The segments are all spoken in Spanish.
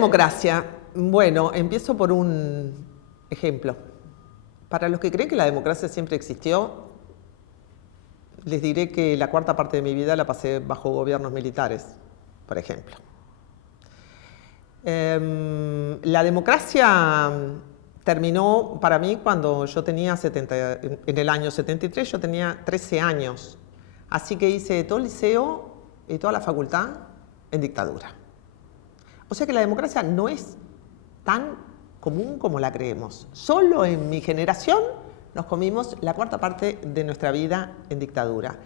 democracia? Bueno, empiezo por un ejemplo. Para los que creen que la democracia siempre existió, les diré que la cuarta parte de mi vida la pasé bajo gobiernos militares, por ejemplo. La democracia terminó para mí cuando yo tenía en el año 73, yo tenía 13 años. Así que hice todo el liceo y toda la facultad en dictadura. O sea que la democracia no es tan común como la creemos. Solo en mi generación nos comimos la cuarta parte de nuestra vida en dictadura.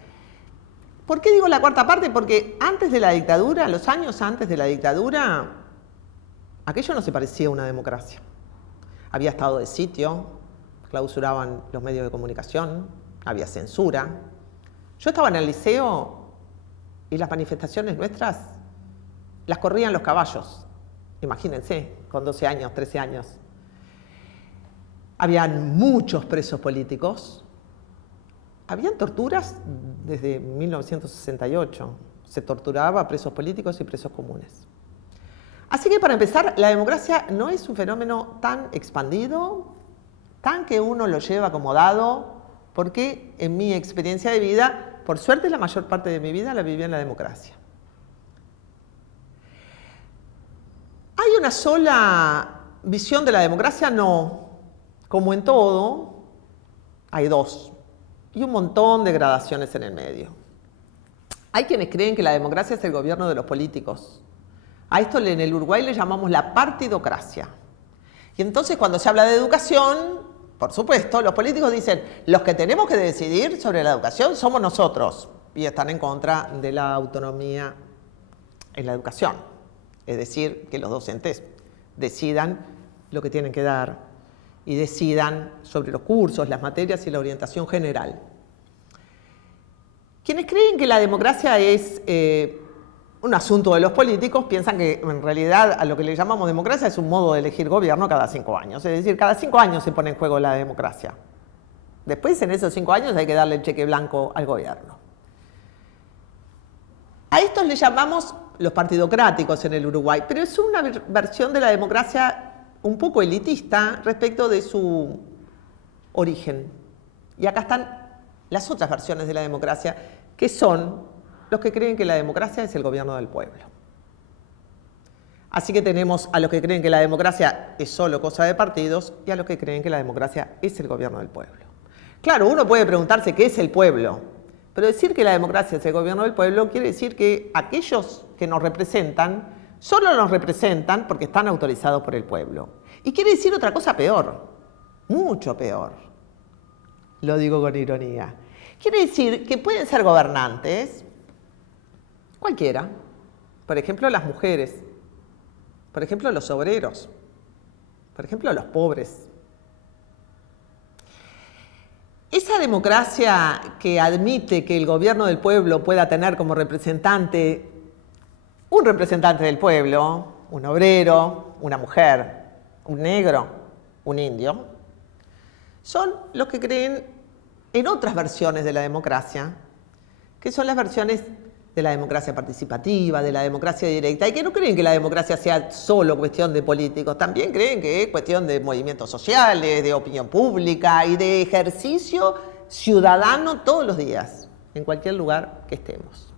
¿Por qué digo la cuarta parte? Porque antes de la dictadura, los años antes de la dictadura, aquello no se parecía a una democracia. Había estado de sitio, clausuraban los medios de comunicación, había censura. Yo estaba en el liceo y las manifestaciones nuestras las corrían los caballos. Imagínense, con 12 años, 13 años. Habían muchos presos políticos. Habían torturas desde 1968. Se torturaba a presos políticos y presos comunes. Así que para empezar, la democracia no es un fenómeno tan expandido, tan que uno lo lleva como dado, porque en mi experiencia de vida, por suerte la mayor parte de mi vida la viví en la democracia. ¿Hay una sola visión de la democracia? No. Como en todo, hay dos. Y un montón de gradaciones en el medio. Hay quienes creen que la democracia es el gobierno de los políticos. A esto en el Uruguay le llamamos la partidocracia. Y entonces cuando se habla de educación, por supuesto, los políticos dicen, los que tenemos que decidir sobre la educación somos nosotros. Y están en contra de la autonomía en la educación. Es decir, que los docentes decidan lo que tienen que dar y decidan sobre los cursos, las materias y la orientación general. Quienes creen que la democracia es un asunto de los políticos piensan que en realidad a lo que le llamamos democracia es un modo de elegir gobierno cada 5 años. Es decir, cada 5 años se pone en juego la democracia. Después, en esos 5 años, hay que darle el cheque blanco al gobierno. A estos le llamamos los partidocráticos en el Uruguay, pero es una versión de la democracia un poco elitista respecto de su origen. Y acá están las otras versiones de la democracia, que son los que creen que la democracia es el gobierno del pueblo. Así que tenemos a los que creen que la democracia es solo cosa de partidos y a los que creen que la democracia es el gobierno del pueblo. Claro, uno puede preguntarse qué es el pueblo. Pero decir que la democracia es el gobierno del pueblo quiere decir que aquellos que nos representan solo nos representan porque están autorizados por el pueblo. Y quiere decir otra cosa peor, mucho peor. Lo digo con ironía. Quiere decir que pueden ser gobernantes cualquiera. Por ejemplo, las mujeres. Por ejemplo, los obreros. Por ejemplo, los pobres. Esa democracia que admite que el gobierno del pueblo pueda tener como representante un representante del pueblo, un obrero, una mujer, un negro, un indio, son los que creen en otras versiones de la democracia, que son las versiones de la democracia participativa, de la democracia directa, y que no creen que la democracia sea solo cuestión de políticos, también creen que es cuestión de movimientos sociales, de opinión pública y de ejercicio ciudadano todos los días, en cualquier lugar que estemos.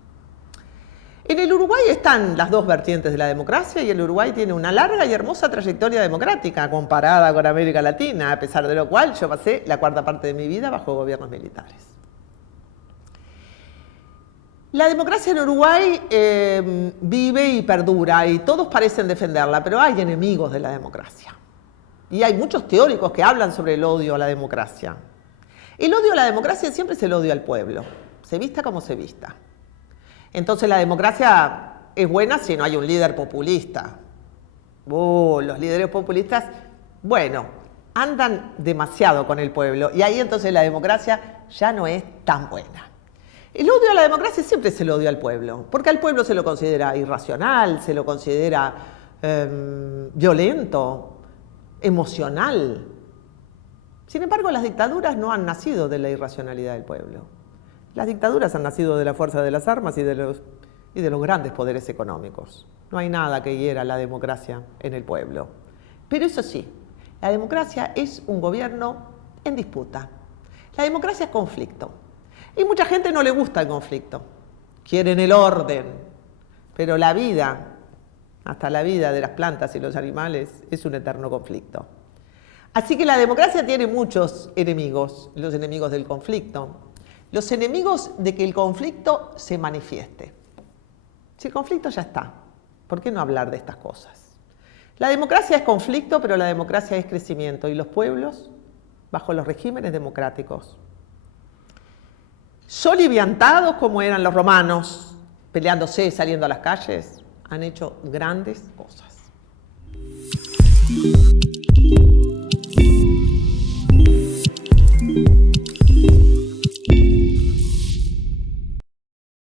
En el Uruguay están las dos vertientes de la democracia y el Uruguay tiene una larga y hermosa trayectoria democrática comparada con América Latina, a pesar de lo cual yo pasé la cuarta parte de mi vida bajo gobiernos militares. La democracia en Uruguay vive y perdura y todos parecen defenderla, pero hay enemigos de la democracia. Y hay muchos teóricos que hablan sobre el odio a la democracia. El odio a la democracia siempre es el odio al pueblo, se vista como se vista. Entonces la democracia es buena si no hay un líder populista. Los líderes populistas, bueno, andan demasiado con el pueblo y ahí entonces la democracia ya no es tan buena. El odio a la democracia siempre es el odio al pueblo, porque al pueblo se lo considera irracional, se lo considera violento, emocional. Sin embargo, las dictaduras no han nacido de la irracionalidad del pueblo. Las dictaduras han nacido de la fuerza de las armas y de los y de los grandes poderes económicos. No hay nada que hiera la democracia en el pueblo. Pero eso sí, la democracia es un gobierno en disputa. La democracia es conflicto. Y mucha gente no le gusta el conflicto. Quieren el orden. Pero la vida, hasta la vida de las plantas y los animales, es un eterno conflicto. Así que la democracia tiene muchos enemigos, los enemigos del conflicto, los enemigos de que el conflicto se manifieste. Si el conflicto ya está, ¿por qué no hablar de estas cosas? La democracia es conflicto, pero la democracia es crecimiento, y los pueblos, bajo los regímenes democráticos, soliviantados como eran los romanos, peleándose, saliendo a las calles, han hecho grandes cosas.